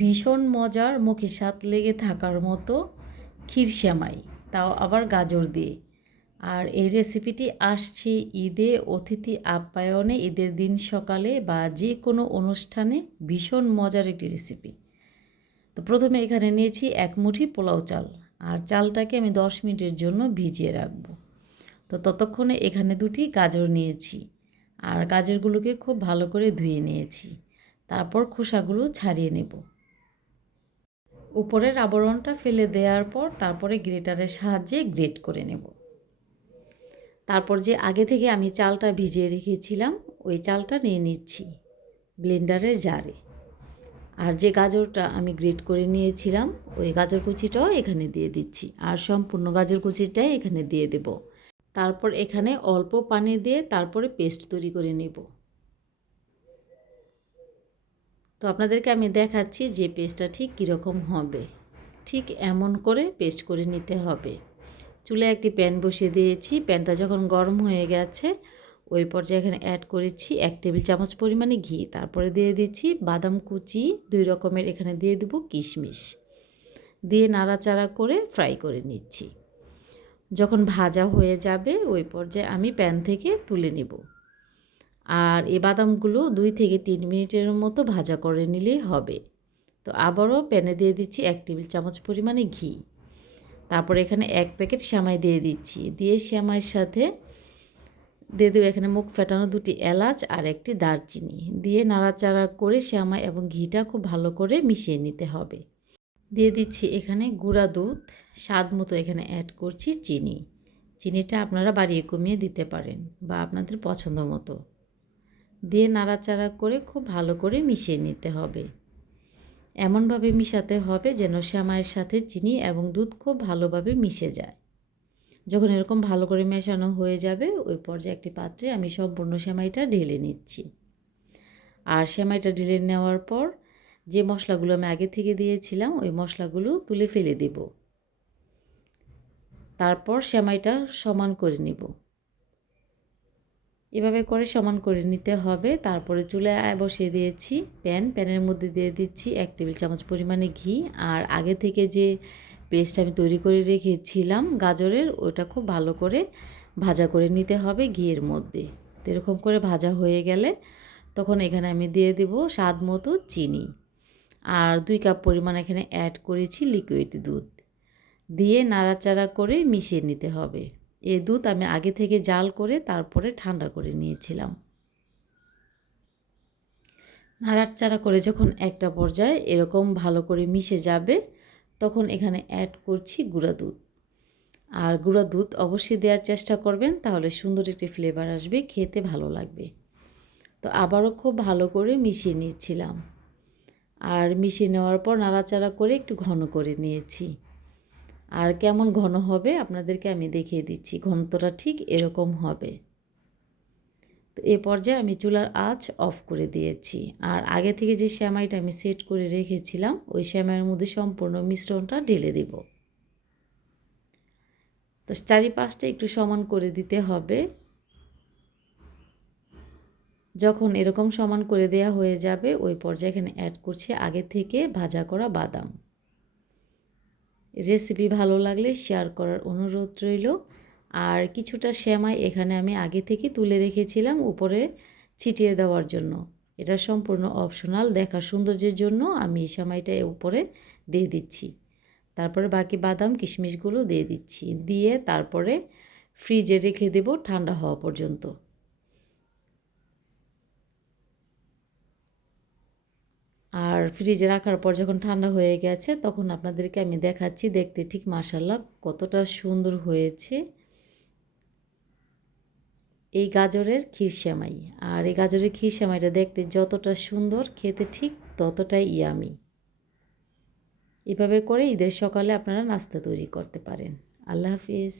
ভীষণ মজার মুখে স্বাদ লেগে থাকার মতো ক্ষীর সেমাই, তাও আবার গাজর দিয়ে। আর এই রেসিপিটি আসছে ঈদে অতিথি আপ্যায়নে, ঈদের দিন সকালে বা যে কোনো অনুষ্ঠানে ভীষণ মজার একটি রেসিপি। তো প্রথমে এখানে নিয়েছি এক মুঠি পোলাও চাল, আর চালটাকে আমি দশ মিনিটের জন্য ভিজিয়ে রাখব। তো ততক্ষণে এখানে দুটি গাজর নিয়েছি, আর গাজরগুলোকে খুব ভালো করে ধুয়ে নিয়েছি। তারপর খোসাগুলো ছাড়িয়ে নেব। উপরের আবরণটা ফেলে দেওয়ার পর তারপরে গ্রেটারের সাহায্যে গ্রেট করে নেব। তারপর যে আগে থেকে আমি চালটা ভিজিয়ে রেখেছিলাম, ওই চালটা নিয়ে নিচ্ছি ব্লেন্ডারের জারে। আর যে গাজরটা আমি গ্রেট করে নিয়েছিলাম, ওই গাজর কুচিটাও এখানে দিয়ে দিচ্ছি। আর সম্পূর্ণ গাজর কুচিটাই এখানে দিয়ে দেব। তারপর এখানে অল্প পানি দিয়ে তারপরে পেস্ট তৈরি করে নেব। তো আপনাদেরকে আমি দেখাচ্ছি যে পেস্টটা ঠিক কীরকম হবে। ঠিক এমন করে পেস্ট করে নিতে হবে। চুলে একটি প্যান বসিয়ে দিয়েছি। প্যানটা যখন গরম হয়ে গেছে, ওই পর্যায়ে এখানে অ্যাড করেছি এক টেবিল চামচ পরিমাণে ঘি। তারপরে দিয়ে দিচ্ছি বাদাম কুচি, দুই রকমের এখানে দিয়ে দেবো কিশমিশ। দিয়ে নাড়াচাড়া করে ফ্রাই করে নিচ্ছি। যখন ভাজা হয়ে যাবে, ওই পর্যায়ে আমি প্যান থেকে তুলে নেব। আর এই বাদামগুলো দুই থেকে তিন মিনিটের মতো ভাজা করে নিলেই হবে। তো আবারও প্যানে দিয়ে দিচ্ছি এক টেবিল চামচ পরিমাণে ঘি। তারপর এখানে এক প্যাকেট শ্যামাই দিয়ে দিচ্ছি। দিয়ে শ্যামাইয়ের সাথে দিয়ে দেবো এখানে মুখ ফেটানো দুটি এলাচ আর একটি দারচিনি। দিয়ে নাড়াচাড়া করে শ্যামাই এবং ঘিটা খুব ভালো করে মিশিয়ে নিতে হবে। দিয়ে দিচ্ছি এখানে গুঁড়া দুধ। স্বাদ মতো এখানে অ্যাড করছি চিনি। চিনিটা আপনারা বাড়িয়ে কমিয়ে দিতে পারেন বা আপনাদের পছন্দ মতো। দিয়ে নাড়াচাড়া করে খুব ভালো করে মিশিয়ে নিতে হবে। এমনভাবে মিশাতে হবে যেন শ্যামাইয়ের সাথে চিনি এবং দুধ খুব ভালোভাবে মিশে যায়। যখন এরকম ভালো করে মেশানো হয়ে যাবে, ওই পর্যায়ে একটি পাত্রে আমি সম্পূর্ণ সেমাইটা ঢেলে নিচ্ছি। আর সেমাইটা ঢেলে নেওয়ার পর যে মশলাগুলো আমি আগে থেকে দিয়েছিলাম, ওই মশলাগুলো তুলে ফেলে দেব। তারপর সেমাইটা সমান করে নিব। এভাবে করে সমান করে নিতে হবে। তারপরে চুলায় বসিয়ে দিয়েছি প্যান। প্যানের মধ্যে দিয়ে দিচ্ছি এক টেবিল চামচ পরিমাণে ঘি। আর আগে থেকে যে পেস্ট আমি তৈরি করে রেখেছিলাম গাজরের, ওটা খুব ভালো করে ভাজা করে নিতে হবে ঘিয়ের মধ্যে। তো এরকম করে ভাজা হয়ে গেলে তখন এখানে আমি দিয়ে দেব স্বাদ মতো চিনি। আর দুই কাপ পরিমাণ এখানে অ্যাড করেছি লিকুইড দুধ। দিয়ে নাড়াচাড়া করে মিশিয়ে নিতে হবে। এই দুধ আমি আগে থেকে জাল করে তারপরে ঠান্ডা করে নিয়েছিলাম। নাড়াচাড়া করে যখন একটা পর্যায়ে এরকম ভালো করে মিশে যাবে, তখন এখানে অ্যাড করছি গুঁড়া দুধ। আর গুঁড়া দুধ অবশ্যই দেওয়ার চেষ্টা করবেন, তাহলে সুন্দর একটি ফ্লেভার আসবে, খেতে ভালো লাগবে। তো আবারও খুব ভালো করে মিশিয়ে নিচ্ছিলাম। আর মিশিয়ে নেওয়ার পর নাড়াচাড়া করে একটু ঘন করে নিয়েছি। আর কেমন ঘন হবে আপনাদেরকে আমি দেখিয়ে দিচ্ছি, ঘনত্বটা ঠিক এরকম হবে। তো এ পর্যায়ে আমি চুলার আঁচ অফ করে দিয়েছি। আর আগে থেকে যে শ্যামাইটা আমি সেট করে রেখেছিলাম, ওই শ্যামাইয়ের মধ্যে সম্পূর্ণ মিশ্রণটা ঢেলে দেব। তো চারিপাশটা একটু সমান করে দিতে হবে। যখন এরকম সমান করে দেয়া হয়ে যাবে, ওই পর্যায়ে এখানে অ্যাড করছি আগে থেকে ভাজা করা বাদাম। রেসিপি ভালো লাগলে শেয়ার করার অনুরোধ রইল। আর কিছুটা শ্যামাই এখানে আমি আগে থেকে তুলে রেখেছিলাম উপরে ছিটিয়ে দেওয়ার জন্য। এটা সম্পূর্ণ অপশনাল দেখার সৌন্দর্যের জন্য আমি এই শ্যামাইটা উপরে দিয়ে দিচ্ছি। তারপরে বাকি বাদাম, কিশমিশগুলো দিয়ে দিচ্ছি। দিয়ে তারপরে ফ্রিজে রেখে দেব ঠান্ডা হওয়া পর্যন্ত। আর ফ্রিজে রাখার পর যখন ঠান্ডা হয়ে গেছে, তখন আপনাদেরকে আমি দেখাচ্ছি, দেখতে ঠিক মাসাল্লাহ কতটা সুন্দর হয়েছে। এই গাজরের ক্ষীর সেমাই আর এই গাজরের ক্ষীর সেমাইটা দেখতে যতটা সুন্দর, খেতে ঠিক ততটাই ইয়ামি এভাবে করে ঈদের সকালে আপনারা নাস্তা তৈরি করতে পারেন। আল্লাহ হাফিজ।